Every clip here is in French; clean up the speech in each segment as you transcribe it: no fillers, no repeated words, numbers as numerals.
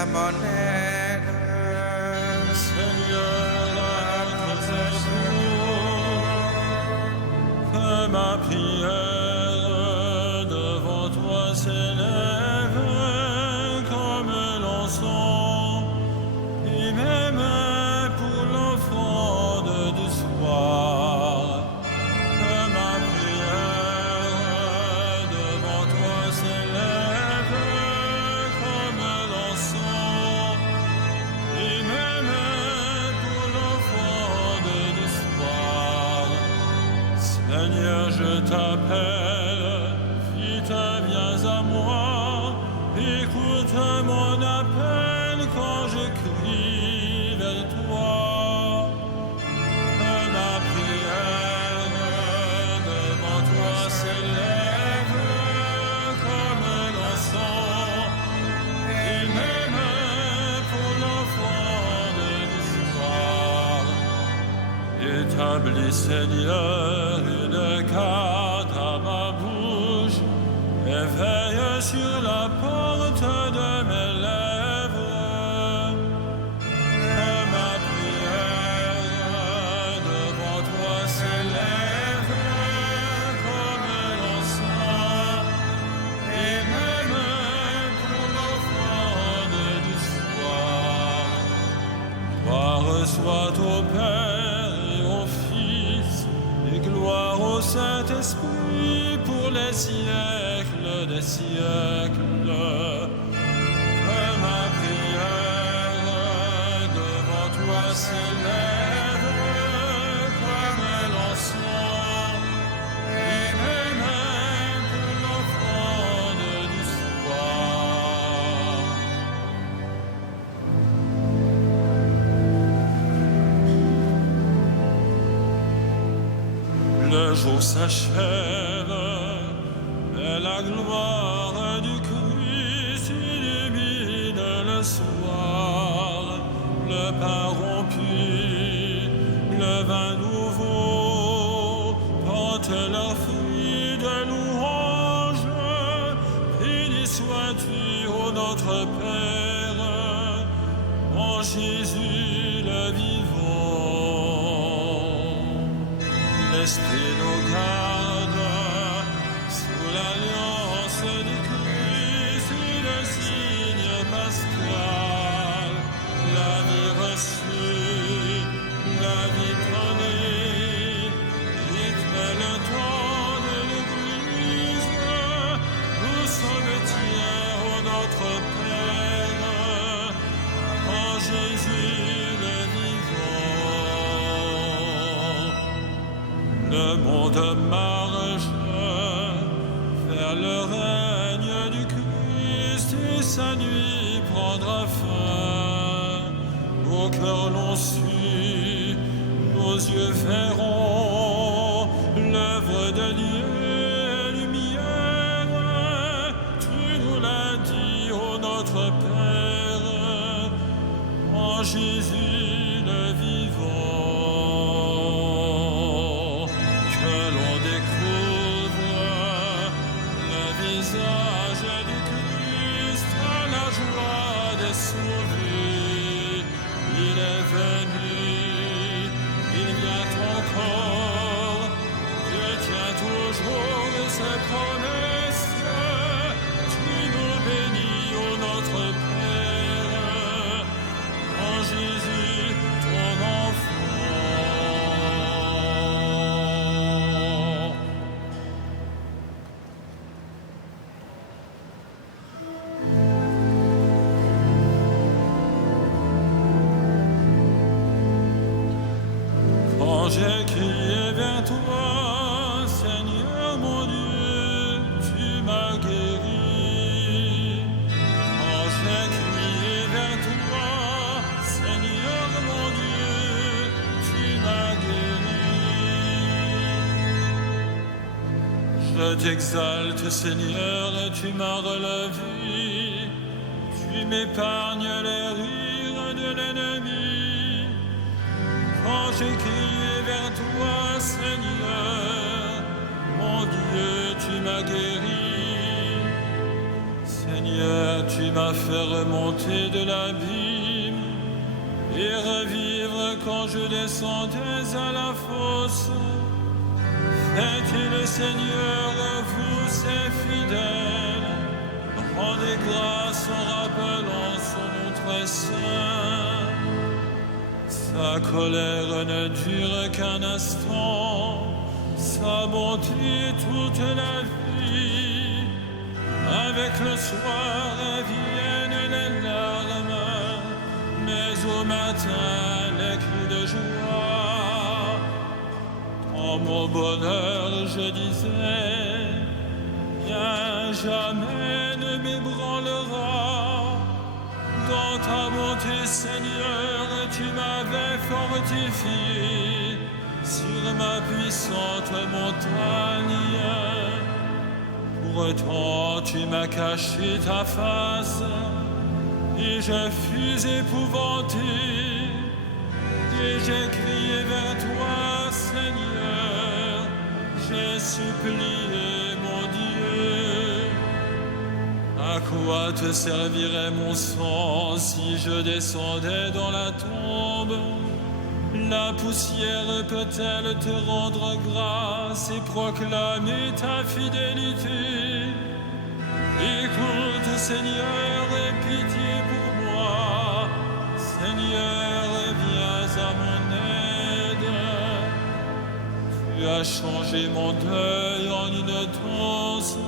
à mon aide. Seigneur, à notre secours, que ma prière devant toi s'élève comme l'encens, et même pour l'offrande du soir. Que ma prière devant toi s'élève comme l'encens, et même pour l'offrande du soir. Seigneur, je t'appelle, vite viens à moi, écoute mon appel quand je crie vers toi. Que ma prière devant toi s'élève comme l'encens, et même pour l'offrande du soir. Établis, Seigneur, une garde à ma bouche, et veille sur la porte de mes lèvres. Que ma prière devant toi s'élève comme l'encens, et même pour l'offrande du soir. Gloire soit au Père et au Fils, et gloire au Saint-Esprit pour les siècles des siècles. Que ma prière devant toi s'élève comme l'encens, et même pour l'offrande du soir. Le jour s'achève, et la gloire du Christ illumine le soir. Le pain rompu, le vin nouveau, portent leurs fruits de louange. Béni sois-tu, ô notre Père, en Jésus le vivant. L'Esprit nous garde sous l'alliance du Christ, le signe pascal, la vie reçue, la vie donnée, rythme le temps de l'Église. Nous sommes tiens, ô notre Père, en Jésus le vivant. Le monde marche vers le règne du Christ, et sa nuit prendra fin. Nos cœurs l'ont su, nos yeux verront l'œuvre de Dieu et lumière. Tu nous l'as dit, ô notre Père, en Jésus le vivant. Que l'on découvre le visage du Christ à la joie des sauvés. Il est venu, il vient encore, Dieu tient toujours ses promesses. Tu nous bénis, ô notre Père, en Jésus ton enfant. Quand j'ai crié vers toi, Seigneur mon Dieu, tu m'as guéri. Quand j'ai crié vers toi, Seigneur mon Dieu, tu m'as guéri. Je t'exalte, Seigneur, tu m'as relevé. Tu m'épargnes les rires de l'ennemi. Quand j'ai crié vers toi, Seigneur, mon Dieu, tu m'as guéri. Seigneur, Seigneur, tu m'as fait remonter de l'abîme et revivre quand je descendais à la fosse. Faites le Seigneur, vous c'est fidèle, rendez grâce en rappelant son nom très saint. Sa colère ne dure qu'un instant, sa bonté toute la vie. Avec le soir viennent les larmes, mais au matin les cris de joie. Dans mon bonheur je disais, rien jamais ne m'ébranlera. Dans ta bonté, Seigneur, tu m'avais fortifié sur ma puissante montagne. Pourtant, tu m'as caché ta face et je fus épouvanté. Et j'ai crié vers toi, Seigneur, j'ai supplié mon Dieu. À quoi te servirait mon sang si je descendais dans la tombe? La poussière peut-elle te rendre grâce et proclamer ta fidélité? Écoute, Seigneur, aie pitié pour moi. Seigneur, viens à mon aide. Tu as changé mon deuil en une danse.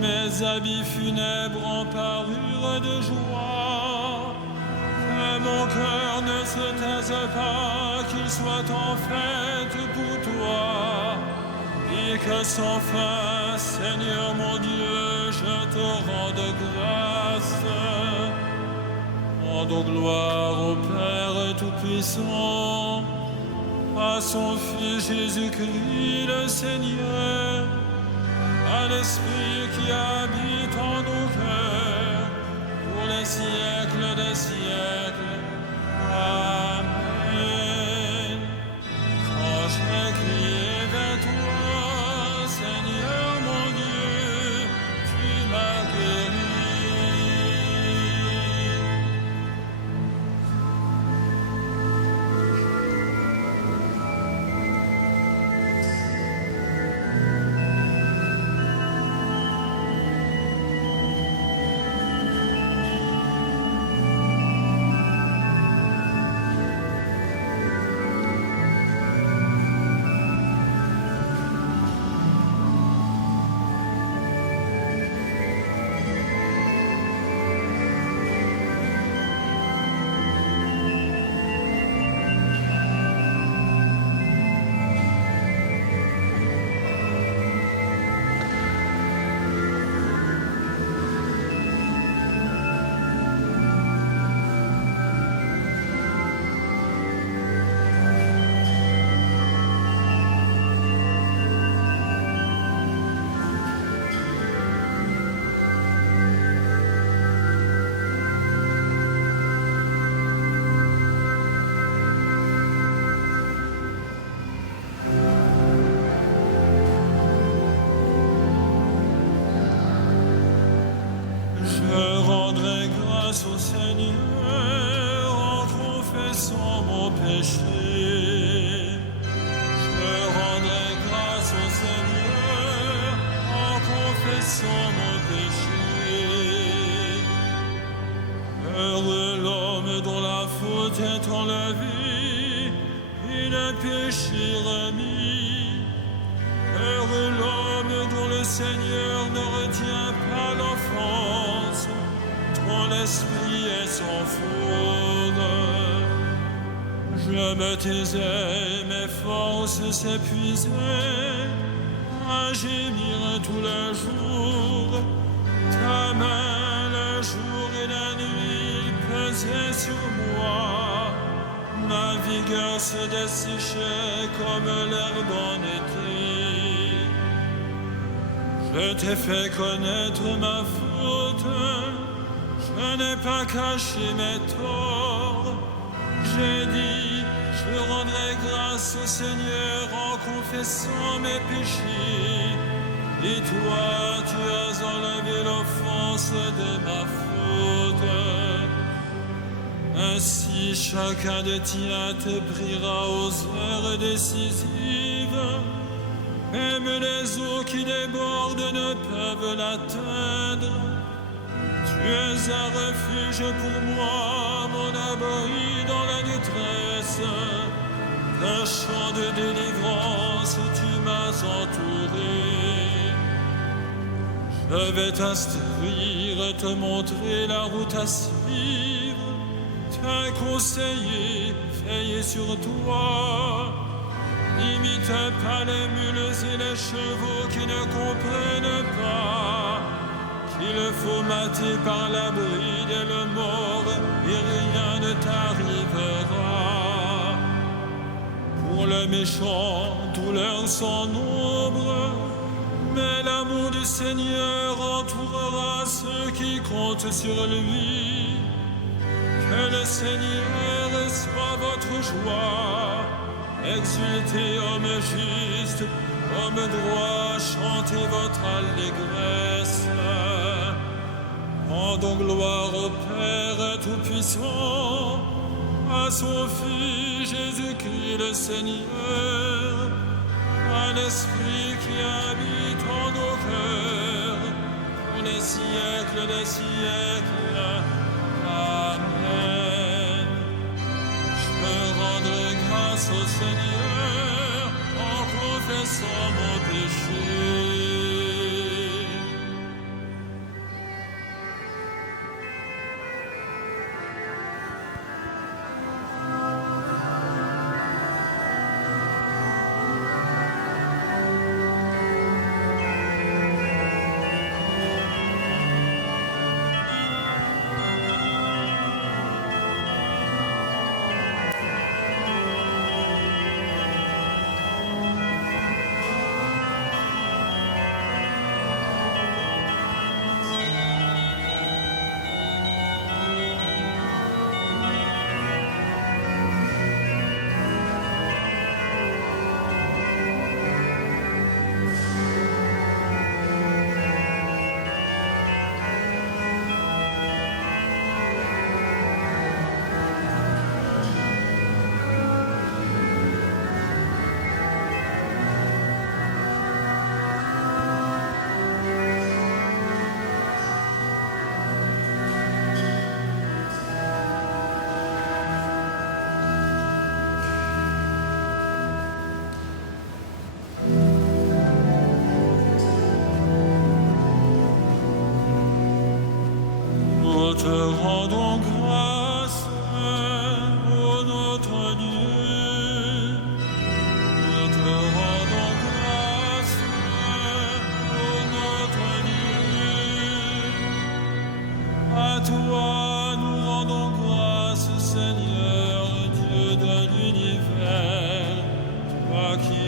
Mes habits funèbres en parure de joie. Que mon cœur ne se taise pas, qu'il soit en fête pour toi. Et que sans fin, Seigneur mon Dieu, je te rende grâce. Rende gloire au Père Tout-Puissant, à son Fils Jésus-Christ le Seigneur, à l'Esprit qui habite en nos cœurs, pour les siècles des siècles. Amen. Quand j'ai crié vers toi, Seigneur mon Dieu, tu m'as guéri. Je rendrai grâce au Seigneur en confessant mon péché. Je rendrai grâce au Seigneur en confessant mon péché. Heureux l'homme dont la faute est enlevée et le péché remis. Heureux l'homme dont le Seigneur ne retient pas l'offense, dont l'esprit est sans faute. Je me taisais, mes forces s'épuisaient, à gémir tout le jour. Ta main, le jour et la nuit, pesait sur moi. Ma vigueur se desséchait comme l'herbe en été. Je t'ai fait connaître ma faute, je n'ai pas caché mes torts. J'ai dit, je rendrai grâce au Seigneur en confessant mes péchés. Et toi, tu as enlevé l'offense de ma faute. Ainsi, chacun des tiens te priera aux heures décisives. Même les eaux qui débordent ne peuvent l'atteindre. Tu es un refuge pour moi, mon abri dans la détresse. Un chant de délivrance, tu m'as entouré. Je vais t'instruire, te montrer la route à suivre. T'as conseillé, veiller sur toi. N'imite pas les mules et les chevaux qui ne comprennent pas qu'il faut mater par la bride et le mort et rien ne t'arrivera. Pour le méchant, douleurs sans nombre, mais l'amour du Seigneur entourera ceux qui comptent sur lui. Que le Seigneur soit votre joie. Exultez, homme juste, homme droit, chantez votre allégresse. Rendons gloire au Père Tout-Puissant, à son Fils Jésus-Christ le Seigneur, à l'Esprit qui habite en nos cœurs, pour les siècles des siècles. Amen. Je rendrai grâce au Seigneur en confessant mon péché. Nous te rendons grâce, ô notre Dieu. Nous te rendons grâce, ô notre Dieu. À toi nous rendons grâce, Seigneur, Dieu de l'univers. Toi qui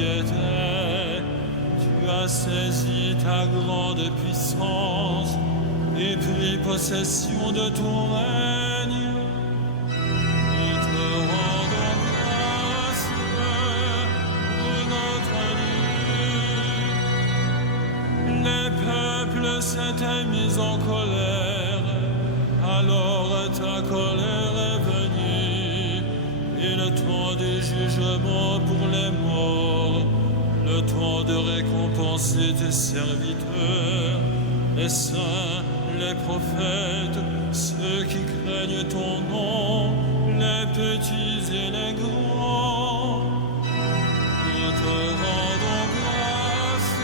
étais, tu as saisi ta grande puissance et pris possession de ton règne. Nous te rendons grâce, ô notre Dieu. Les peuples s'étaient mis en colère, alors ta colère est venue, et le temps du jugement pour les morts, le temps de récompenser tes serviteurs, les saints, les prophètes, ceux qui craignent ton nom, les petits et les grands. Nous te rendons grâce,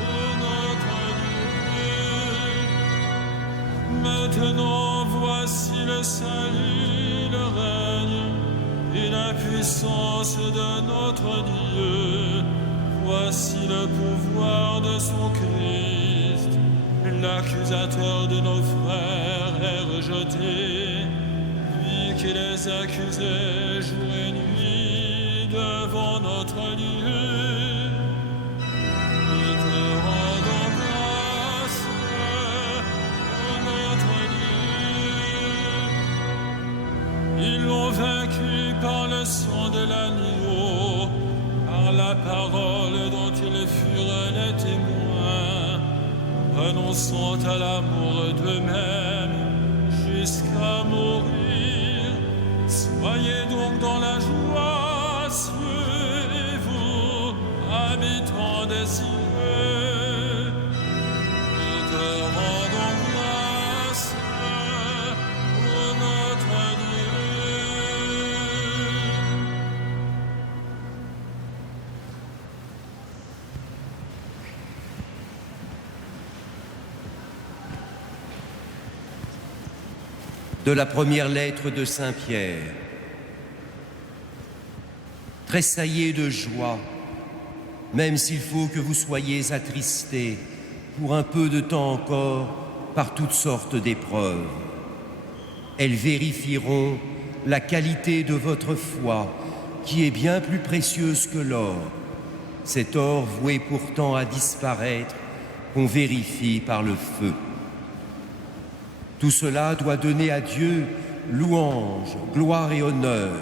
ô notre Dieu. Maintenant voici le salut, le règne et la puissance de notre Dieu. Voici le pouvoir de son Christ. L'accusateur de nos frères est rejeté, lui qui les accusait jour et nuit devant notre Dieu. Nous te rendons grâce, ô notre Dieu. Ils l'ont vaincu par le sang de l'agneau, par par la parole dont ils furent les témoins, renonçant à l'amour d'eux-mêmes jusqu'à mourir. Soyez donc dans la joie, cieux et vous, habitants des cieux. Nous te rendons grâce, ô notre Dieu. De la première lettre de Saint Pierre. Tressaillez de joie, même s'il faut que vous soyez attristés pour un peu de temps encore par toutes sortes d'épreuves. Elles vérifieront la qualité de votre foi, qui est bien plus précieuse que l'or, cet or voué pourtant à disparaître, qu'on vérifie par le feu. Tout cela doit donner à Dieu louange, gloire et honneur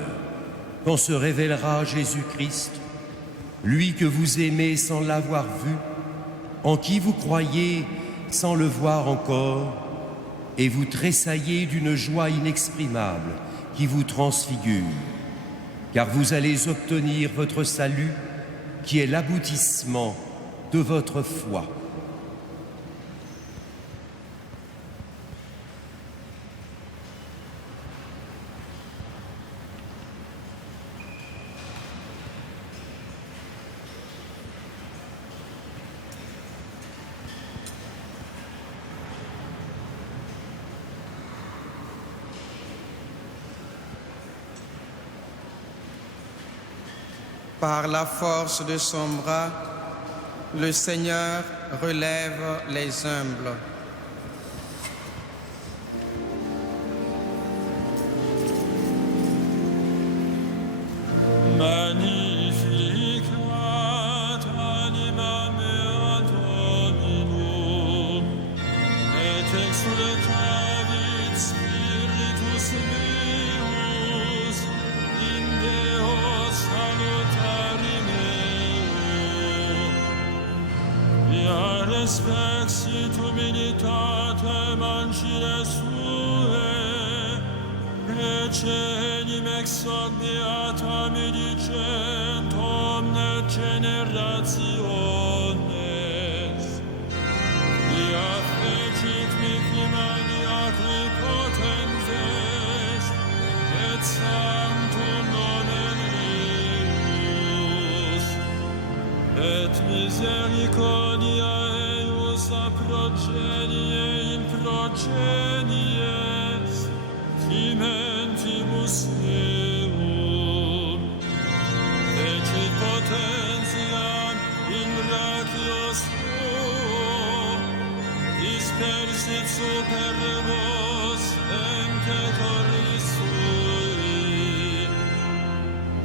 quand se révélera Jésus-Christ, lui que vous aimez sans l'avoir vu, en qui vous croyez sans le voir encore, et vous tressaillez d'une joie inexprimable qui vous transfigure, car vous allez obtenir votre salut qui est l'aboutissement de votre foi. Par la force de son bras, le Seigneur relève les humbles. Magnificat anima mea Dominum, et exultavit spiritus meus in Deo salutari meo. Via respexit humilitatem ancile sue, Recenim ex hoc beata medicent omne generationes. Via fecit mihi maniacri potens est, et sanctum nomen eius. Et misericordia eius a progenie in progenies, Dimentibus eum, fecit potentiam in brachios tuo, dispersit super vos ente corris sui,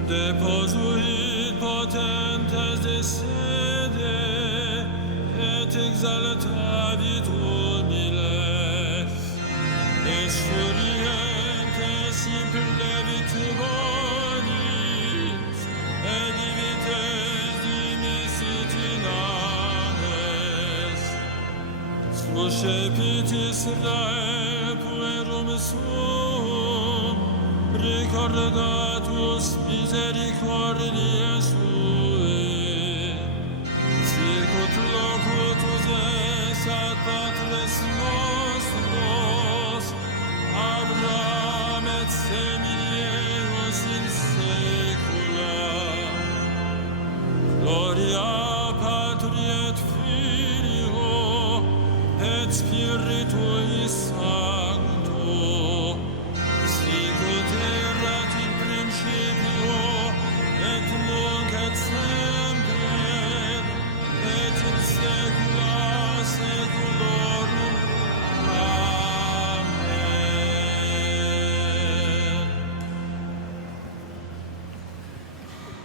deposuit potentes de sede, et exaltavit humiles, et simplevit bonis, et divites dimisit in ames. Suscepit Israel puerum suum, recordatus misericordiae sue. Sicut locutus es ad patres nostros, Abraham et semilieros in saecula. Gloria Patri et Filio et Spiritui Sancto, sicut erat in principio et nunc et semper et in saecula saeculorum.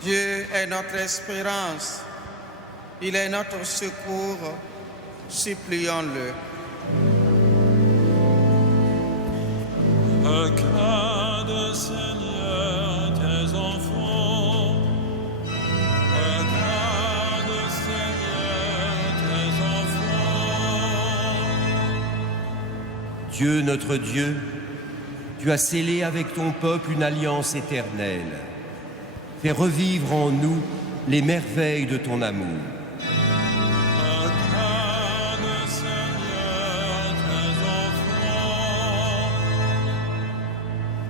Dieu est notre espérance, il est notre secours, supplions-le. Accorde, Seigneur, tes enfants, accorde Dieu, notre Dieu, tu as scellé avec ton peuple une alliance éternelle. Fais revivre en nous les merveilles de ton amour. Accorde, Seigneur, tes enfants.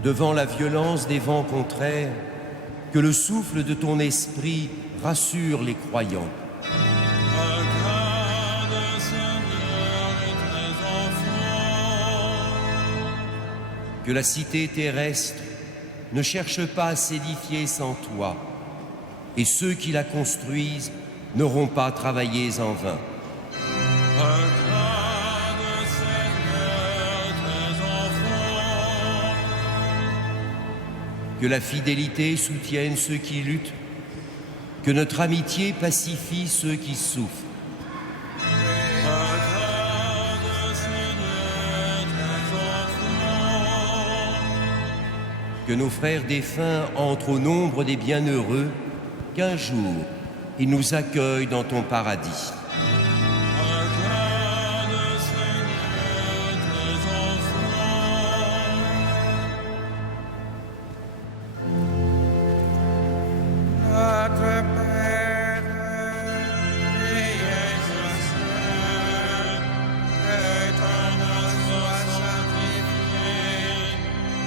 Devant la violence des vents contraires, que le souffle de ton esprit rassure les croyants. Accorde, Seigneur, tes enfants. Que la cité terrestre ne cherche pas à s'édifier sans toi, et ceux qui la construisent n'auront pas travaillé en vain. Accorde, Seigneur, tes enfants. Que la fidélité soutienne ceux qui luttent, que notre amitié pacifie ceux qui souffrent. Accorde, Seigneur, tes enfants. Que nos frères défunts entrent au nombre des bienheureux, qu'un jour ils nous accueillent dans ton paradis. Accorde, Seigneur, tes enfants. Notre Père, qui es aux cieux, que ton nom soit sanctifié,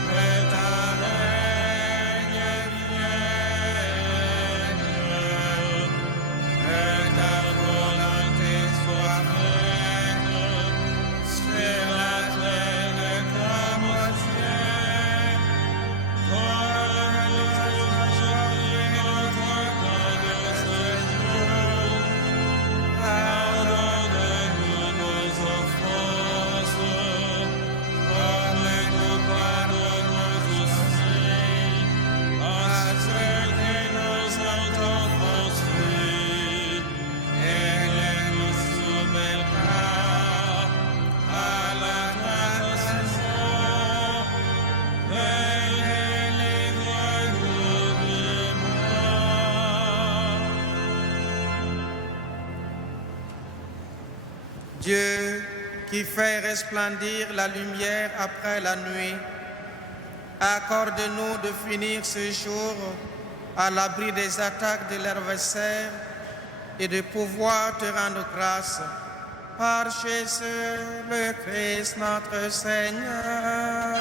que ta règne vienne, que ta volonté soit faite, sur la terre comme au ciel. Donne-nous aujourd'hui notre pain de ce jour. Pardonne-nous nos offenses, comme nous pardonnons aussi à ceux qui nous ont offensés. Et ne nous soumets pas à la tentation, mais délivre-nous du mal. Dieu, qui fait resplendir la lumière après la nuit, accorde-nous de finir ce jour à l'abri des attaques de l'adversaire et de pouvoir te rendre grâce par Jésus le Christ notre Seigneur.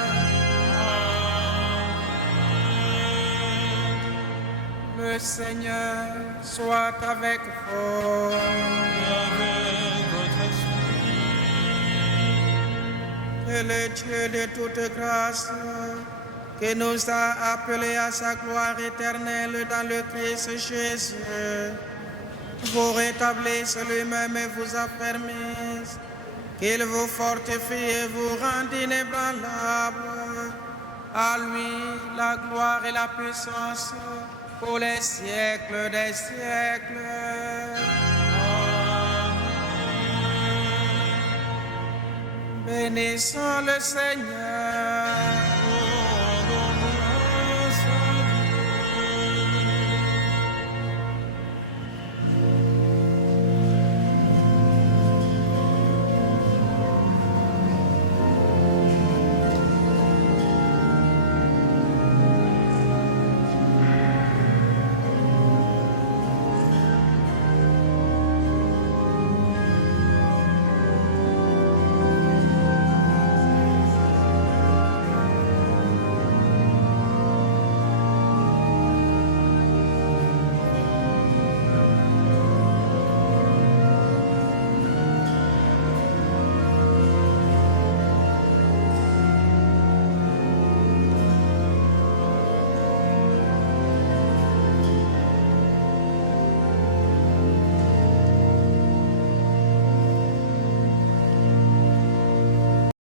Le Seigneur soit avec vous. Avec votre esprit. Que le Dieu de toute grâce, qui nous a appelés à sa gloire éternelle dans le Christ Jésus, vous rétablisse lui-même et vous affermisse, qu'il vous fortifie et vous rende inébranlable. À lui la gloire et la puissance pour les siècles des siècles. Bénissons le Seigneur.